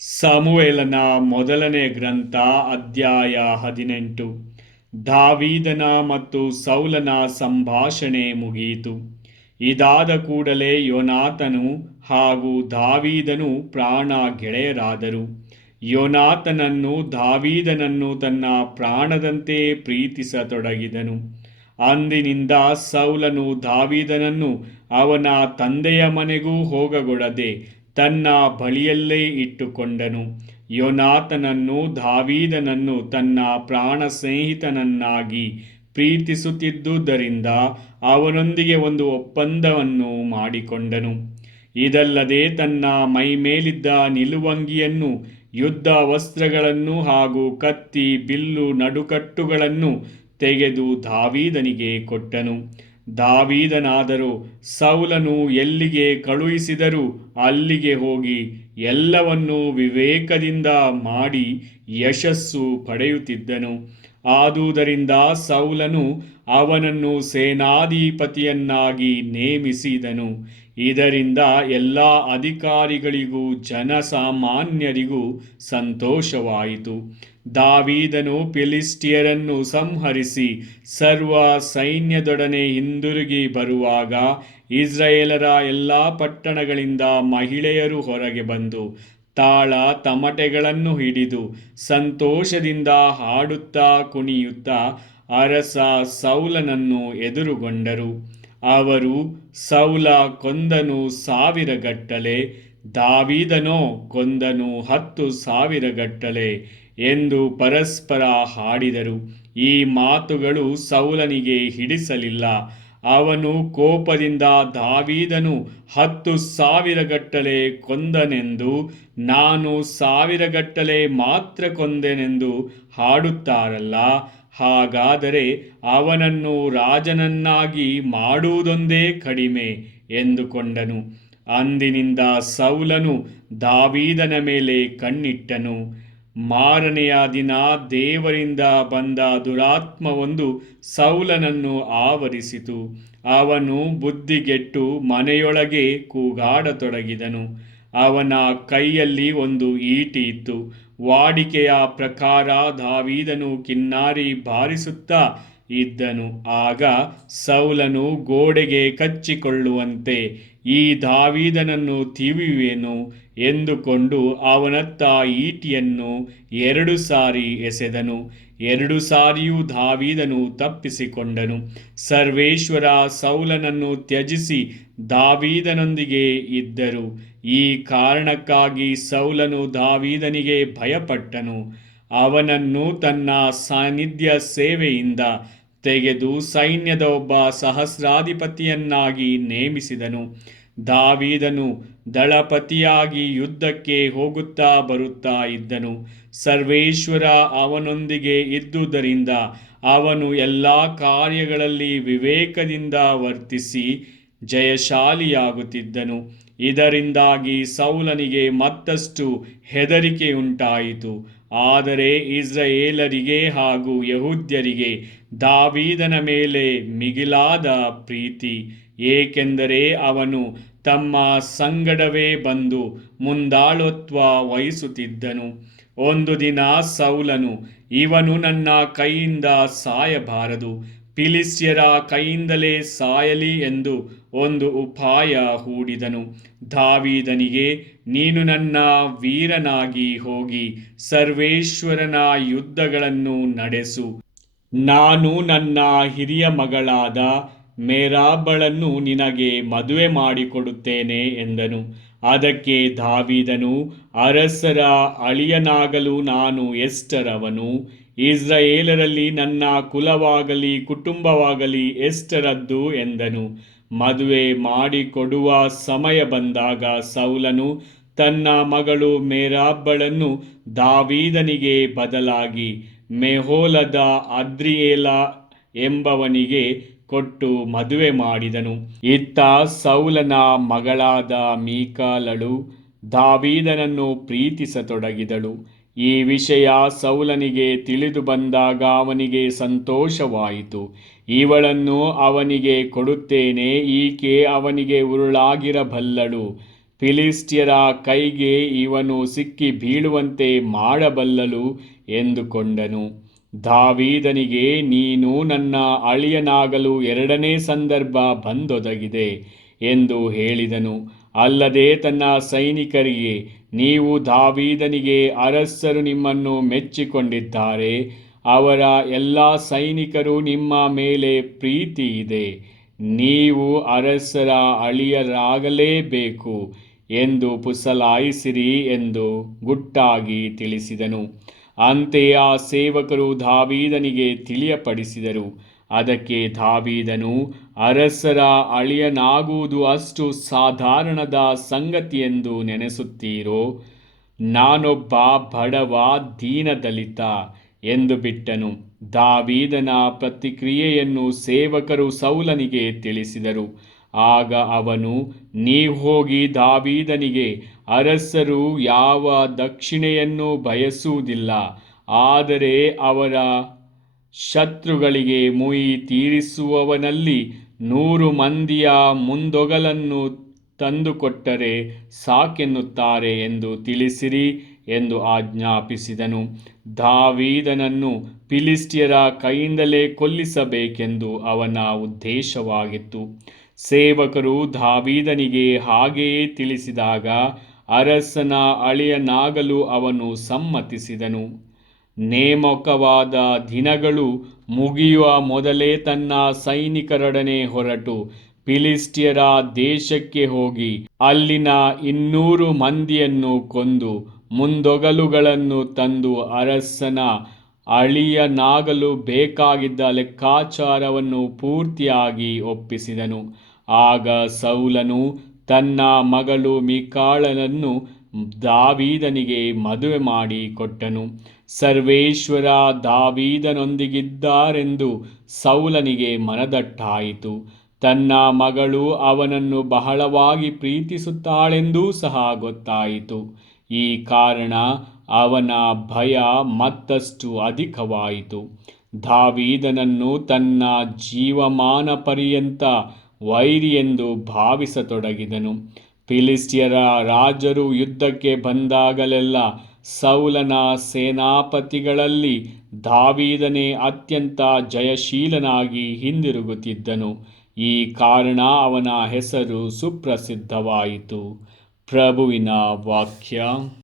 ಸಮುವೇಲನ ಮೊದಲನೇ ಗ್ರಂಥ ಅಧ್ಯಾಯ 18. ದಾವೀದನ ಮತ್ತು ಸೌಲನ ಸಂಭಾಷಣೆ ಮುಗಿಯಿತು. ಇದಾದ ಕೂಡಲೇ ಯೋನಾತನು ಹಾಗೂ ದಾವೀದನು ಪ್ರಾಣ ಗೆಳೆಯರಾದರು. ಯೋನಾತನನ್ನು ದಾವೀದನನ್ನು ತನ್ನ ಪ್ರಾಣದಂತೆ ಪ್ರೀತಿಸತೊಡಗಿದನು. ಅಂದಿನಿಂದ ಸೌಲನು ದಾವೀದನನ್ನು ಅವನ ತಂದೆಯ ಮನೆಗೂ ಹೋಗಗೊಡದೆ ತನ್ನ ಬಳಿಯಲ್ಲೇ ಇಟ್ಟುಕೊಂಡನು. ಯೋನಾತನನ್ನು ದಾವೀದನನ್ನು ತನ್ನ ಪ್ರಾಣ ಸ್ನೇಹಿತನನ್ನಾಗಿ ಪ್ರೀತಿಸುತ್ತಿದ್ದುದರಿಂದ ಅವನೊಂದಿಗೆ ಒಂದು ಒಪ್ಪಂದವನ್ನು ಮಾಡಿಕೊಂಡನು. ಇದಲ್ಲದೆ ತನ್ನ ಮೈಮೇಲಿದ್ದ ನಿಲುವಂಗಿಯನ್ನು, ಯುದ್ಧ ವಸ್ತ್ರಗಳನ್ನು ಹಾಗೂ ಕತ್ತಿ, ಬಿಲ್ಲು, ನಡುಕಟ್ಟುಗಳನ್ನು ತೆಗೆದು ದಾವೀದನಿಗೆ ಕೊಟ್ಟನು. ದಾವೀದನಾದರೂ ಸೌಲನು ಎಲ್ಲಿಗೆ ಕಳುಹಿಸಿದರೂ ಅಲ್ಲಿಗೆ ಹೋಗಿ ಎಲ್ಲವನ್ನೂ ವಿವೇಕದಿಂದ ಮಾಡಿ ಯಶಸ್ಸು ಪಡೆಯುತ್ತಿದ್ದನು. ಆದುದರಿಂದ ಸೌಲನು ಅವನನ್ನು ಸೇನಾಧಿಪತಿಯನ್ನಾಗಿ ನೇಮಿಸಿದನು. ಇದರಿಂದ ಎಲ್ಲ ಅಧಿಕಾರಿಗಳಿಗೂ ಜನಸಾಮಾನ್ಯರಿಗೂ ಸಂತೋಷವಾಯಿತು. ದಾವೀದನು ಫಿಲಿಷ್ಟಿಯರನ್ನು ಸಂಹರಿಸಿ ಸರ್ವ ಸೈನ್ಯದೊಡನೆ ಹಿಂದಿರುಗಿ ಬರುವಾಗ ಇಸ್ರಾಯೇಲರ ಎಲ್ಲ ಪಟ್ಟಣಗಳಿಂದ ಮಹಿಳೆಯರು ಹೊರಗೆ ಬಂದು ತಾಳ ತಮಟೆಗಳನ್ನು ಹಿಡಿದು ಸಂತೋಷದಿಂದ ಹಾಡುತ್ತಾ ಕುಣಿಯುತ್ತಾ ಅರಸ ಸೌಲನನ್ನು ಎದುರುಗೊಂಡರು. ಅವರು, ಸೌಲ ಕೊಂದನು 1000 ಗಟ್ಟಲೆ, ದಾವೀದನೋ ಕೊಂದನು 10,000 ಗಟ್ಟಲೆ ಎಂದು ಪರಸ್ಪರ ಹಾಡಿದರು. ಈ ಮಾತುಗಳು ಸೌಲನಿಗೆ ಹಿಡಿಸಲಿಲ್ಲ. ಅವನು ಕೋಪದಿಂದ, ದಾವೀದನು 10,000 ಗಟ್ಟಲೆ ಕೊಂದನೆಂದು, ನಾನು 1000 ಗಟ್ಟಲೆ ಮಾತ್ರ ಕೊಂದೆನೆಂದು ಹಾಡುತ್ತಾರಲ್ಲ, ಹಾಗಾದರೆ ಅವನನ್ನು ರಾಜನನ್ನಾಗಿ ಮಾಡುವುದೊಂದೇ ಕಡಿಮೆ ಎಂದುಕೊಂಡನು. ಅಂದಿನಿಂದ ಸೌಲನು ದಾವೀದನ ಮೇಲೆ ಕಣ್ಣಿಟ್ಟನು. ಮಾರನೆಯ ದಿನ ದೇವರಿಂದ ಬಂದ ದುರಾತ್ಮವೊಂದು ಸೌಲನನ್ನು ಆವರಿಸಿತು. ಅವನು ಬುದ್ಧಿಗೆಟ್ಟು ಮನೆಯೊಳಗೆ ಕೂಗಾಡತೊಡಗಿದನು. ಅವನ ಕೈಯಲ್ಲಿ ಒಂದು ಈಟಿ ಇತ್ತು. ವಾಡಿಕೆಯ ಪ್ರಕಾರ ದಾವೀದನು ಕಿನ್ನಾರಿ ಬಾರಿಸುತ್ತಾ ಇದ್ದನು. ಆಗ ಸೌಲನು ಗೋಡೆಗೆ ಕಚ್ಚಿಕೊಳ್ಳುವಂತೆ, ಈ ದಾವೀದನನ್ನು ತಿವಿಯುವೆನು ಎಂದುಕೊಂಡು ಅವನತ್ತ ಈಟಿಯನ್ನು 2 ಸಾರಿ ಎಸೆದನು. 2 ಸಾರಿಯೂ ದಾವೀದನು ತಪ್ಪಿಸಿಕೊಂಡನು. ಸರ್ವೇಶ್ವರ ಸೌಲನನ್ನು ತ್ಯಜಿಸಿ ದಾವೀದನೊಂದಿಗೆ ಇದ್ದರು. ಈ ಕಾರಣಕ್ಕಾಗಿ ಸೌಲನು ದಾವೀದನಿಗೆ ಭಯಪಟ್ಟನು. ಅವನನ್ನು ತನ್ನ ಸಾನ್ನಿಧ್ಯ ಸೇವೆಯಿಂದ ತೆಗೆದು ಸೈನ್ಯದ ಒಬ್ಬ ಸಹಸ್ರಾಧಿಪತಿಯನ್ನಾಗಿ ನೇಮಿಸಿದನು. ದಾವೀದನು ದಳಪತಿಯಾಗಿ ಯುದ್ಧಕ್ಕೆ ಹೋಗುತ್ತಾ ಬರುತ್ತಾ ಇದ್ದನು. ಸರ್ವೇಶ್ವರ ಅವನೊಂದಿಗೆ ಇದ್ದುದರಿಂದ ಅವನು ಎಲ್ಲ ಕಾರ್ಯಗಳಲ್ಲಿ ವಿವೇಕದಿಂದ ವರ್ತಿಸಿ ಜಯಶಾಲಿಯಾಗುತ್ತಿದ್ದನು. ಇದರಿಂದಾಗಿ ಸೌಲನಿಗೆ ಮತ್ತಷ್ಟು ಹೆದರಿಕೆಯುಂಟಾಯಿತು. ಆದರೆ ಇಸ್ರಾಯೇಲರಿಗೆ ಹಾಗೂ ಯೆಹೂದ್ಯರಿಗೆ ದಾವೀದನ ಮೇಲೆ ಮಿಗಿಲಾದ ಪ್ರೀತಿ, ಏಕೆಂದರೆ ಅವನು ತಮ್ಮ ಸಂಗಡವೇ ಬಂದು ಮುಂದಾಳತ್ವ ವಹಿಸುತ್ತಿದ್ದನು. ಒಂದು ದಿನ ಸೌಲನು, ಇವನು ನನ್ನ ಕೈಯಿಂದ ಸಾಯಬಾರದು, ಫಿಲಿಷ್ಟಿಯರ ಕೈಯಿಂದಲೇ ಸಾಯಲಿ ಎಂದು ಒಂದು ಉಪಾಯ ಹೂಡಿದನು. ದಾವೀದನಿಗೆ, ನೀನು ನನ್ನ ವೀರನಾಗಿ ಹೋಗಿ ಸರ್ವೇಶ್ವರನ ಯುದ್ಧಗಳನ್ನು ನಡೆಸು. ನಾನು ನನ್ನ ಹಿರಿಯ ಮಗಳಾದ ಮೇರಾಬಳನ್ನು ನಿನಗೆ ಮದುವೆ ಮಾಡಿಕೊಡುತ್ತೇನೆ ಎಂದನು. ಅದಕ್ಕೆ ದಾವೀದನು, ಅರಸರ ಅಳಿಯನಾಗಲು ನಾನು ಎಷ್ಟರವನು? ಇಸ್ರಾಯೇಲರಲ್ಲಿ ನನ್ನ ಕುಲವಾಗಲಿ ಕುಟುಂಬವಾಗಲಿ ಎಷ್ಟರದ್ದು ಎಂದನು. ಮದುವೆ ಮಾಡಿಕೊಡುವ ಸಮಯ ಬಂದಾಗ ಸೌಲನು ತನ್ನ ಮಗಳು ಮೇರಾಬಳನ್ನು ದಾವೀದನಿಗೆ ಬದಲಾಗಿ ಮೆಹೋಲದ ಅದ್ರಿಯೇಲ ಎಂಬವನಿಗೆ ಕೊಟ್ಟು ಮದುವೆ ಮಾಡಿದನು. ಇತ್ತ ಸೌಲನ ಮಗಳಾದ ಮೀಕಾಲಳು ದಾವೀದನನ್ನು ಪ್ರೀತಿಸತೊಡಗಿದಳು. ಈ ವಿಷಯ ಸೌಲನಿಗೆ ತಿಳಿದು ಬಂದಾಗ ಅವನಿಗೆ ಸಂತೋಷವಾಯಿತು. ಇವಳನ್ನು ಅವನಿಗೆ ಕೊಡುತ್ತೇನೆ, ಈಕೆ ಅವನಿಗೆ ಉರುಳಾಗಿರಬಲ್ಲಳು. ಫಿಲಿಸ್ಟಿಯರ ಕೈಗೆ ಇವನು ಸಿಕ್ಕಿ ಬೀಳುವಂತೆ ಮಾಡಬಲ್ಲಳು ಎಂದುಕೊಂಡನು. ದಾವೀದನಿಗೆ, ನೀನು ನನ್ನ ಅಳಿಯನಾಗಲು ಎರಡನೇ ಸಂದರ್ಭ ಬಂದೊದಗಿದೆ ಎಂದು ಹೇಳಿದನು. ಅಲ್ಲದೆ ತನ್ನ ಸೈನಿಕರಿಗೆ, ನೀವು ದಾವೀದನಿಗೆ ಅರಸರು ನಿಮ್ಮನ್ನು ಮೆಚ್ಚಿಕೊಂಡಿದ್ದಾರೆ, ಅವರ ಎಲ್ಲ ಸೈನಿಕರು ನಿಮ್ಮ ಮೇಲೆ ಪ್ರೀತಿ ಇದೆ, ನೀವು ಅರಸರ ಅಳಿಯರಾಗಲೇಬೇಕು ಎಂದು ಪುಸಲಾಯಿಸಿರಿ ಎಂದು ಗುಟ್ಟಾಗಿ ತಿಳಿಸಿದನು. ಅಂತೆಯೇ ಆ ಸೇವಕರು ದಾವೀದನಿಗೆ ತಿಳಿಯಪಡಿಸಿದರು. ಅದಕ್ಕೆ ದಾವೀದನು, ಅರಸರ ಅಳಿಯನಾಗುವುದು ಅಷ್ಟು ಸಾಧಾರಣದ ಸಂಗತಿಯೆಂದು ನೆನೆಸುತ್ತೀರೋ? ನಾನೊಬ್ಬ ಬಡವ ದೀನದಲಿತ ಎಂದು ಬಿಟ್ಟನು. ದಾವೀದನ ಪ್ರತಿಕ್ರಿಯೆಯನ್ನು ಸೇವಕರು ಸೌಲನಿಗೆ ತಿಳಿಸಿದರು. ಆಗ ಅವನು, ನೀವು ಹೋಗಿ ದಾವೀದನಿಗೆ, ಅರಸರು ಯಾವ ದಕ್ಷಿಣೆಯನ್ನು ಬಯಸುವುದಿಲ್ಲ, ಆದರೆ ಅವರ ಶತ್ರುಗಳಿಗೆ ಮುಯಿ ತೀರಿಸುವವನಲ್ಲಿ 100 ಮಂದಿಯ ಮುಂದೊಗಲನ್ನು ತಂದುಕೊಟ್ಟರೆ ಸಾಕೆನ್ನುತ್ತಾರೆ ಎಂದು ತಿಳಿಸಿರಿ ಎಂದು ಆಜ್ಞಾಪಿಸಿದನು. ದಾವೀದನನ್ನು ಫಿಲಿಸ್ಟಿಯರ ಕೈಯಿಂದಲೇ ಕೊಲ್ಲಿಸಬೇಕೆಂದು ಅವನ ಉದ್ದೇಶವಾಗಿತ್ತು. ಸೇವಕರು ದಾವೀದನಿಗೆ ಹಾಗೆಯೇ ತಿಳಿಸಿದಾಗ ಅರಸನ ಅಳಿಯನಾಗಲು ಅವನು ಸಮ್ಮತಿಸಿದನು. ನೇಮಕವಾದ ದಿನಗಳು ಮುಗಿಯುವ ಮೊದಲೇ ತನ್ನ ಸೈನಿಕರೊಡನೆ ಹೊರಟು ಫಿಲಿಸ್ಟಿಯರ ದೇಶಕ್ಕೆ ಹೋಗಿ ಅಲ್ಲಿನ 200 ಮಂದಿಯನ್ನು ಕೊಂದು ಮುಂದೊಗಲುಗಳನ್ನು ತಂದು ಅರಸನ ಅಳಿಯನಾಗಲು ಬೇಕಾಗಿದ್ದ ಲೆಕ್ಕಾಚಾರವನ್ನು ಪೂರ್ತಿಯಾಗಿ ಒಪ್ಪಿಸಿದನು. ಆಗ ಸೌಲನು ತನ್ನ ಮಗಳು ಮಿಕಾಳನ್ನು ದಾವೀದನಿಗೆ ಮದುವೆ ಮಾಡಿ ಕೊಟ್ಟನು. ಸರ್ವೇಶ್ವರ ದಾವೀದನೊಂದಿಗಿದ್ದಾರೆಂದು ಸೌಲನಿಗೆ ಮನದಟ್ಟಾಯಿತು. ತನ್ನ ಮಗಳು ಅವನನ್ನು ಬಹಳವಾಗಿ ಪ್ರೀತಿಸುತ್ತಾಳೆಂದೂ ಸಹ ಗೊತ್ತಾಯಿತು. ಈ ಕಾರಣ ಅವನ ಭಯ ಮತ್ತಷ್ಟು ಅಧಿಕವಾಯಿತು. ದಾವೀದನನ್ನು ತನ್ನ ಜೀವಮಾನ ಪರ್ಯಂತ ವೈರಿಯೆಂದು ಭಾವಿಸತೊಡಗಿದನು. ಫಿಲಿಸ್ಟಿಯರ ರಾಜರು ಯುದ್ಧಕ್ಕೆ ಬಂದಾಗಲೆಲ್ಲ ಸೌಲನ ಸೇನಾಪತಿಗಳಲ್ಲಿ ದಾವೀದನೇ ಅತ್ಯಂತ ಜಯಶೀಲನಾಗಿ ಹಿಂದಿರುಗುತ್ತಿದ್ದನು. ಈ ಕಾರಣ ಅವನ ಹೆಸರು ಸುಪ್ರಸಿದ್ಧವಾಯಿತು. ಪ್ರಭುವಿನ ವಾಕ್ಯ.